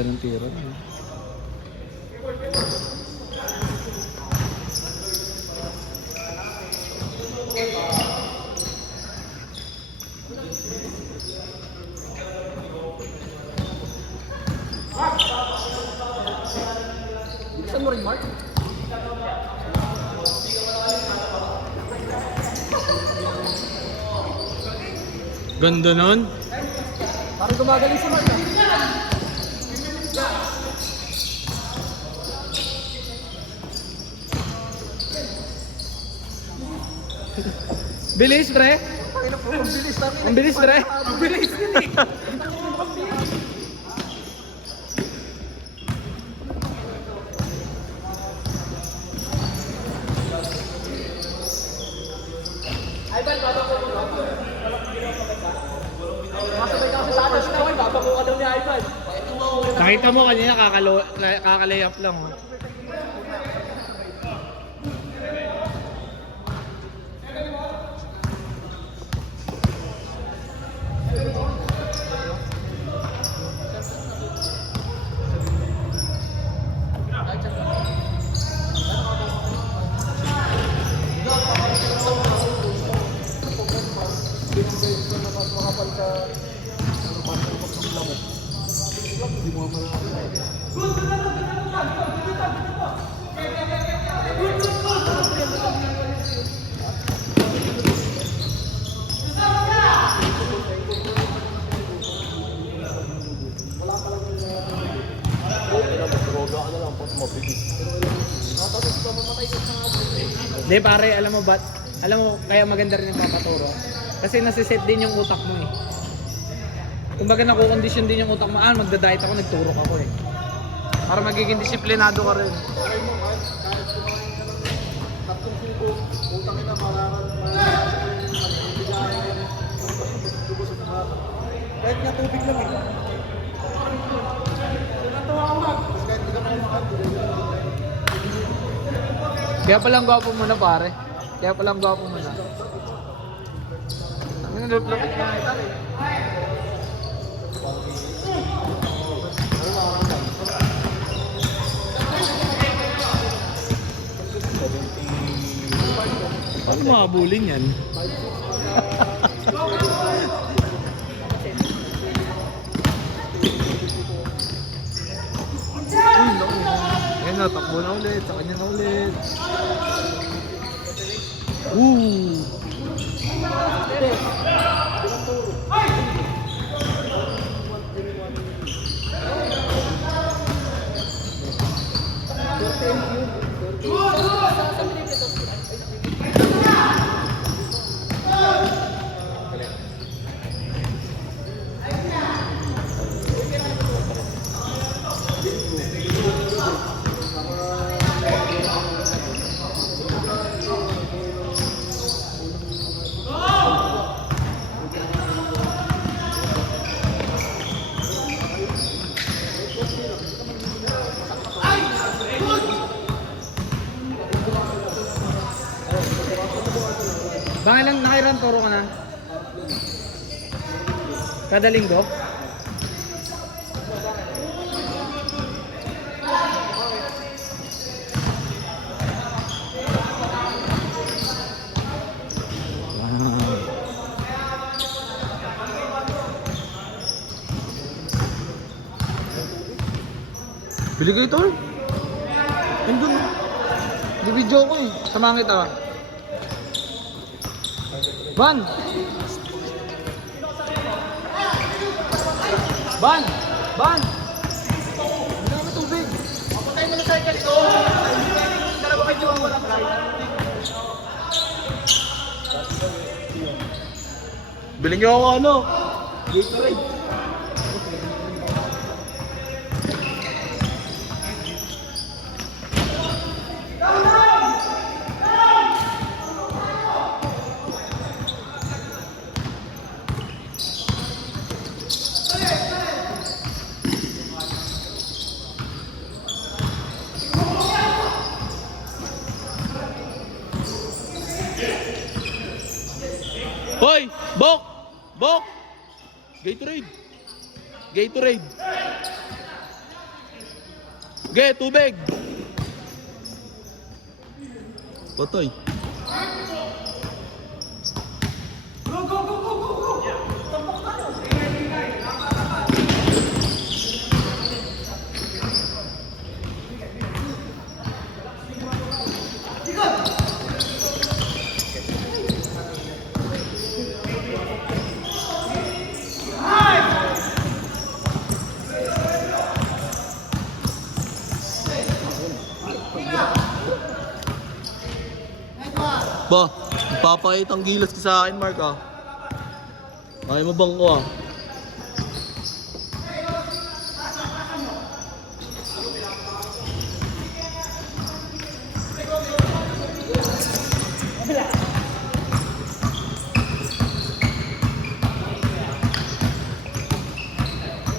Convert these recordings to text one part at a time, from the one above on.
Ganda ng tira. Saan mo rin, Mark? Ganda nun. Parang gumagaling si Mark. Bilis, pre. Ang bilis natin. Ang bilis, pre. Ang bilis din eh. Masabay kasi sa atas na ako, babako ka daw ni Ivan. Nakita mo kanina, kakalayap lang. Oh. Hindi pare, alam mo ba't? Alam mo, kaya maganda rin yung papaturo. Kasi nasiset din yung utak mo eh. Kumbaga nakukondisyon din yung utak mo. Magda-diet ako, nagturok ako eh. Para magiging disiplinado ka rin. Kahit nga tubig lang eh. Kaya palang gwapo muna pare. Kaya palang gwapo muna. Ang lupit nga ito eh. Paano makabulin yan? Ayan na, takbo na ulit, sa kanya na ulit. Woo! Bang ilang nakailan toro ka na? Kada linggo? Bili kayo tol. Nandun. Di-video ko eh. Samahan kita. Ban! Ban! Ban! Hindi naman tubig. Papatay mo na sa ikan ito. Dalawa kayo ang walang light. Bilhin niyo ako ano? Gatorade. Hoy! Bok! Bok! Gatorade! Gatorade! Ge, tubig! Patay. Ba, magpapakita ang gilas ka sa akin, Mark, ah. Ay mo bang ko, ah.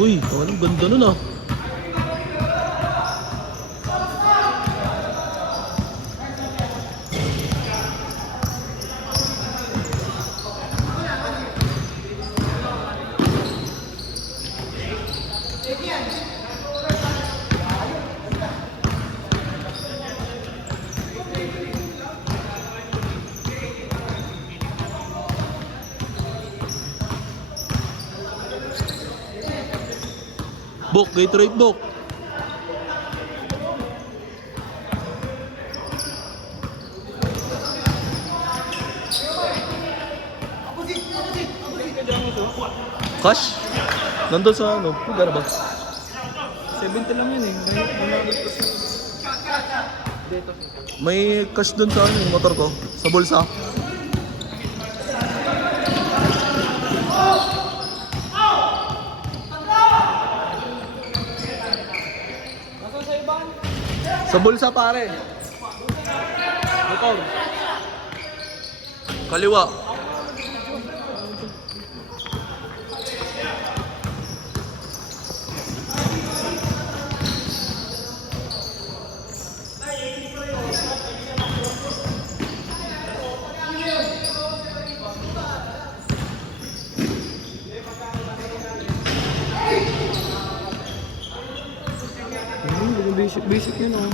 Uy, ang ganda nun, ah. Book, Gatorade book. Cash? Nandun sa ano? Magkano ba? 70 lang yun eh. May cash dun sa ano, yung motor ko. Sa bulsa. Nasaan sa iban? Sa bulsa, pare. Motor. Kaliwa. Basic yun oh.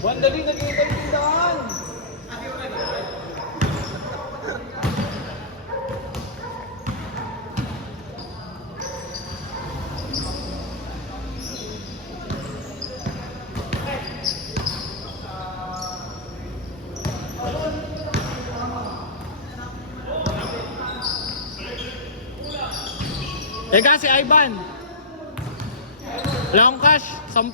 Buwan dali, nag-iitay tindahan. Teka, si Ivan. Wala akong cash, 10.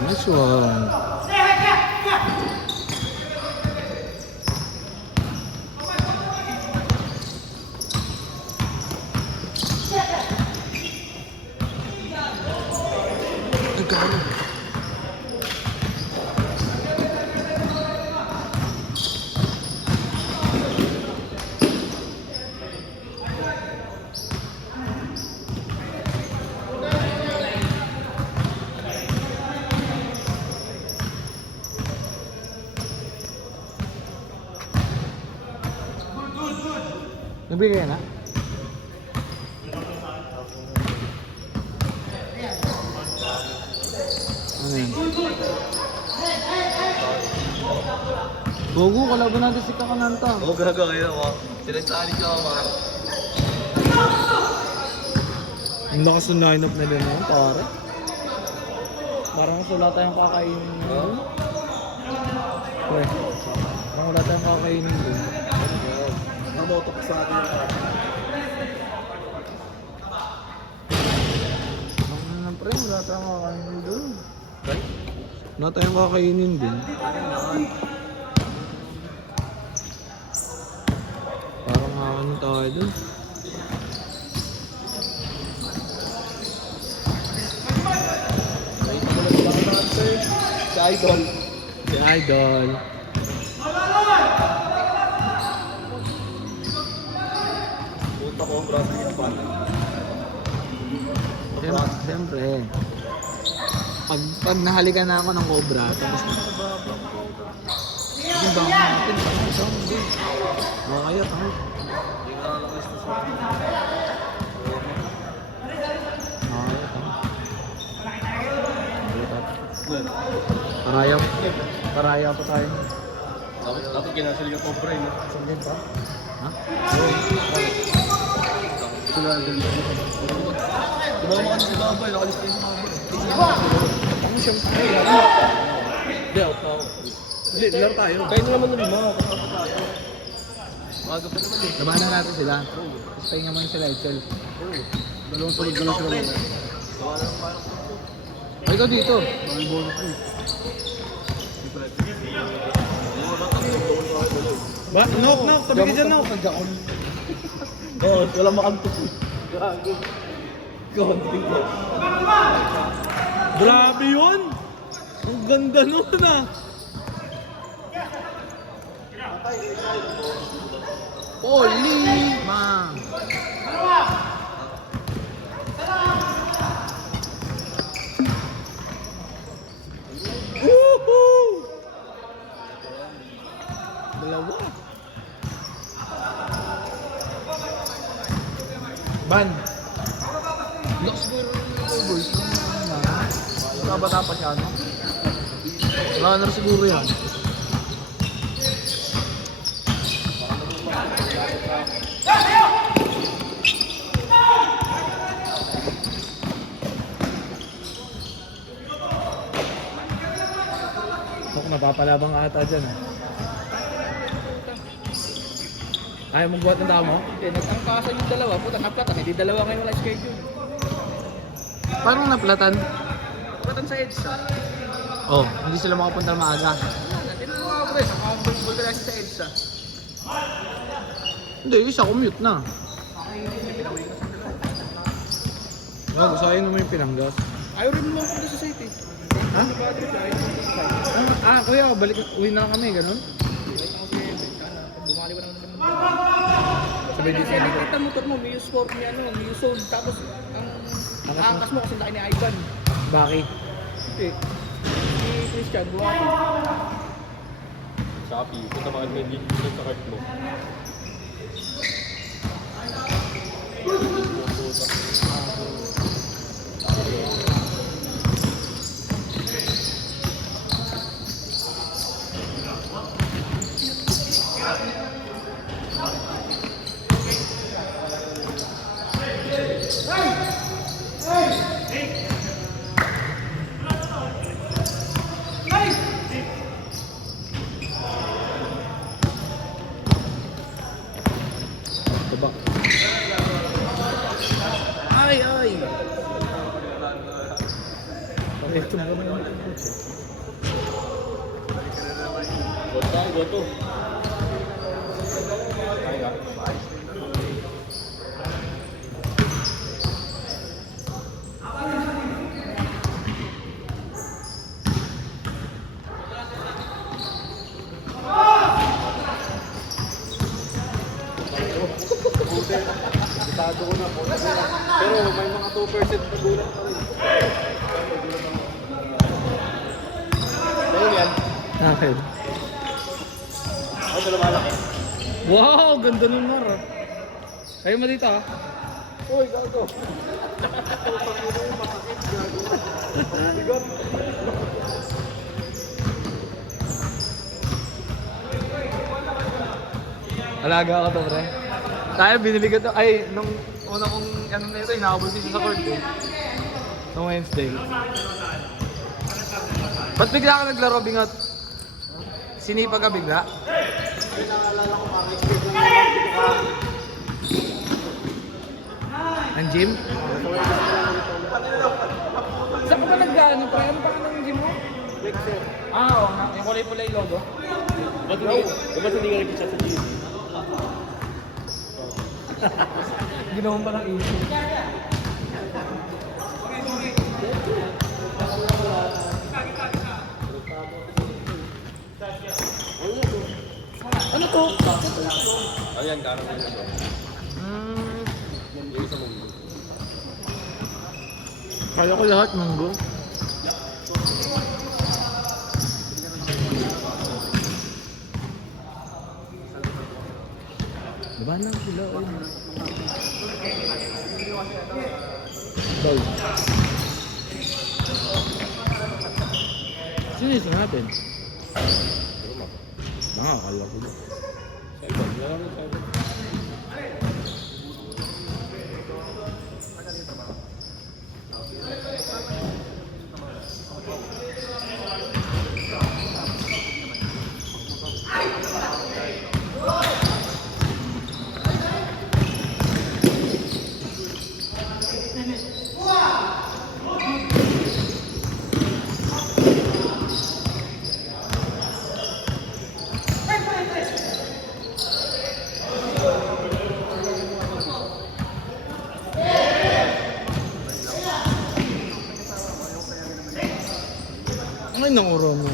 Nice one. Nagbigay na? Ano yun? Gogo, kalaban natin si Kakananta. Oo, gagawin ako. Sinasali ka, man. Ang lakas ng line-up nila naman, pare. Parang wala tayong kakainin doon. Uy, parang wala tayong kakainin doon. Namoto pa sa atin. Ano pre, wala tayong kakainin doon. Wala tayong kakainin doon. Parang ano tayo doon. Si Idol. Si Idol. Punta ko, brother yung pan. Siyempre. Pag nahalikan na ako ng cobra, tapos yung bang natin, isang hindi. Mga kaya, tanga. Paraya pa tayo. Dapat kinansel yung cobra yun. Sandin pa? Ha? Sila galit. Diba mga ano si Babay, nakalis tayo sa Babay. Ano siya? Hindi, out na ako. Hindi, laro tayo. Kayo na naman ulit mga kasama tayo. Maga pa naman eh. Labanan natin sila. Tapos pahinga muna sila, Echel. Dalawang sunod na lang sila mga. Ay, ikaw dito. Mga bonus eh. Ba? Knock, tabi ka dyan, knock. Oo, walang makantos eh. Gago. Konting ko. Grabe yun! Ang ganda nun ah! Holy! Ma! Woohoo! Dalawa. Ban! Lakas mo yung boys. Nakabata pa siya, no? Runner siguro yan. Ako, napapalabang ka ata dyan. Ayaw mong buhat ng damo? Hindi, nagtangkasan yung dalawa. Puta, naplatan. Hindi dalawa ngayon wala schedule. Parang naplatan. Naplatan sa EDSA. Oh, hindi sila makapunta maaga. Hindi na mga pre. Nakabulbul ka sa EDSA. Hindi, isa commute na. Oh, gusto kayo naman yung pinanggas. Ayaw rin mo punta sa city. Ha? Ano ba? Ayaw mo sa site. Kuya, uwi na kami, ganun? Bumali ko naman ng Sabi di Kasi nakita mo motor mo, Mio Sport, Mio Soul. Tapos, ang angkas mo kasi laki ni Ivan. Bakit? Hindi. Si Christian, buwaki. Shopee, punta mga medyo sa cart mo. Diba? Ay! Ito ba naman yung coach? Goto. Kaya. Bisado ko na po. Pero may mga 2% na gulat pa rin. Dahil yan. Akin. Ako sa lumalaki. Wow! Ganda nun, Mar. Kayo mo dito, ah. Uy, gago. Alaga ka to, pre. Tayo, binili ko to. Ay, nung una kong ano na ito, hinakabol siya sa court, eh. Nung Wednesday. Ba't bigla ka naglaro, Bingot? Sinipa ka bigla? Ang gym? Saan ka ba nag-ano, pre? Ano pa ka ng gym mo? Oo. Yung kulay-pulay logo. Ba't hindi ka nag-chat sa GC? Ginawan pa ng issue. tutok. Ayan, karang mo ito. Yung isa mong Kala ko lahat munggo. Diba lang sila? Boy. Sino yung natin? Nakakala ko ba? Ay, nanguro mo.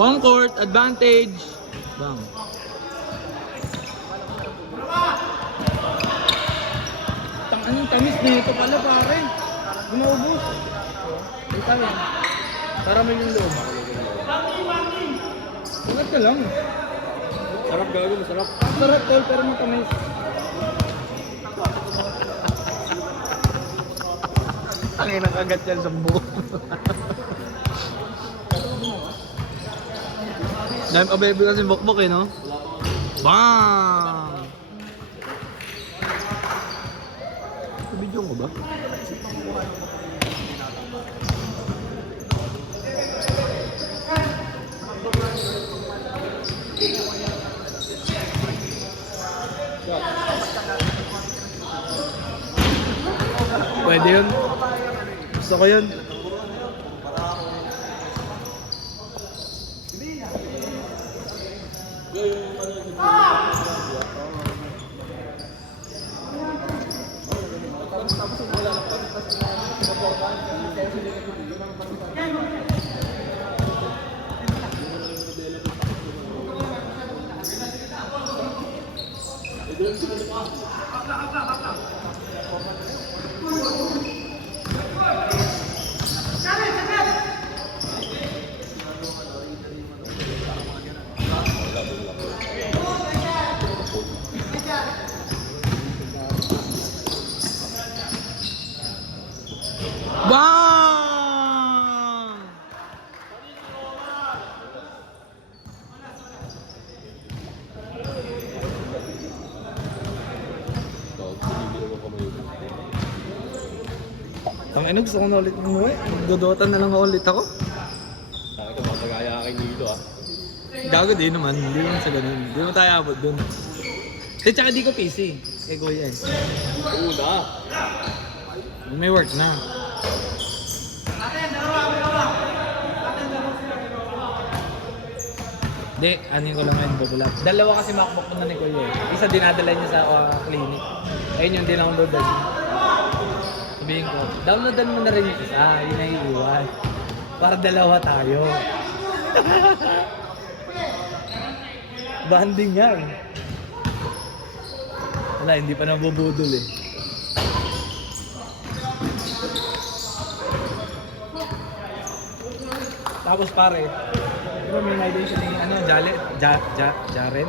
Home court advantage. Bang. Anong tamis nito pala pare? Ginaubos. Ito yan. Para may yung loob. Sarap ka lang. sarap gago, masarap. Sarap tol, pero matamis. Ang inang kagat yan sa buko. Dahil available kasi bokbok eh, no? Bang! Video ko ba? Pwede yun. Gusto ko yun. Bang! Ang ino, gusto ko na ulit umuwi. Magdodota na lang ulit ako. Ito, magagaya aking dito ah. Gago din naman, hindi naman sa ganun. Hindi mo tayo abot dun. Eh, tsaka di ko PC. Kay Goya eh. Una. May work na. Hindi, anin ko lang ngayon bubulat. Dalawa kasi MacBook ko na ni Kuya eh. Isa dinadala niya sa clinic. Ayun yung dinang download. Sabihin ko, downloadan mo na rin yung isa. Yun na iiwan. Para dalawa tayo. Banding nga eh. Wala, hindi pa nabubudol eh. Tapos pare, di ba may idea siya ng ano, Jaren?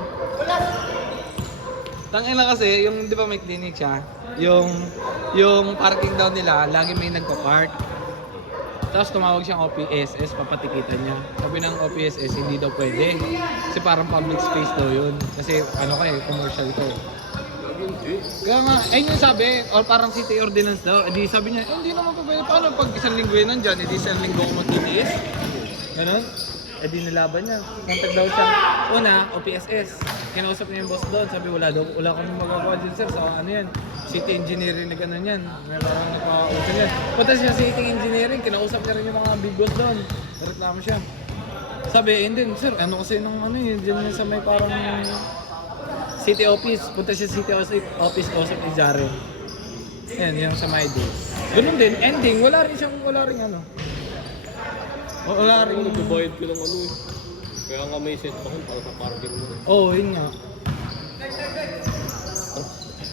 Tangin na kasi, yung di ba may clinic siya, yung parking daw nila, lagi may nagpa-park. Tapos tumawag siyang OPSS, papatikitan niya. Sabi ng OPSS, hindi daw pwede. Kasi parang public space daw yun. Kasi ano kayo, commercial to. Kaya nga, ayun yung sabi, or parang city ordinance daw. Edi sabi niya, hindi naman pa pwede. Paano pag isang linggo yun nandyan, edi isang linggo ko magtitiis? Ganon. Edi nilaban niya. Contact daw siya. Una, OPSS. Kinausap niya yung boss doon. Sabi, wala kami magagawa dyan sir. So ano yan, city engineering na gano'n yan. May parang nagpakausap yan. Punta siya sa city engineering, kinausap niya rin yung mga big boss doon. Reklamo siya. Sabi, hindi sir, ano kasi nung ano yun, dyan sa may parang City Office. Punta siya sa City Office, kausap ni Jaren. Yan, yung sa My Day. Ganun din, ending, wala rin ano. Wala rin. Nagbabayad ko ng ano eh. Kaya nga may set pa para sa parking mo. Oo, yun nga.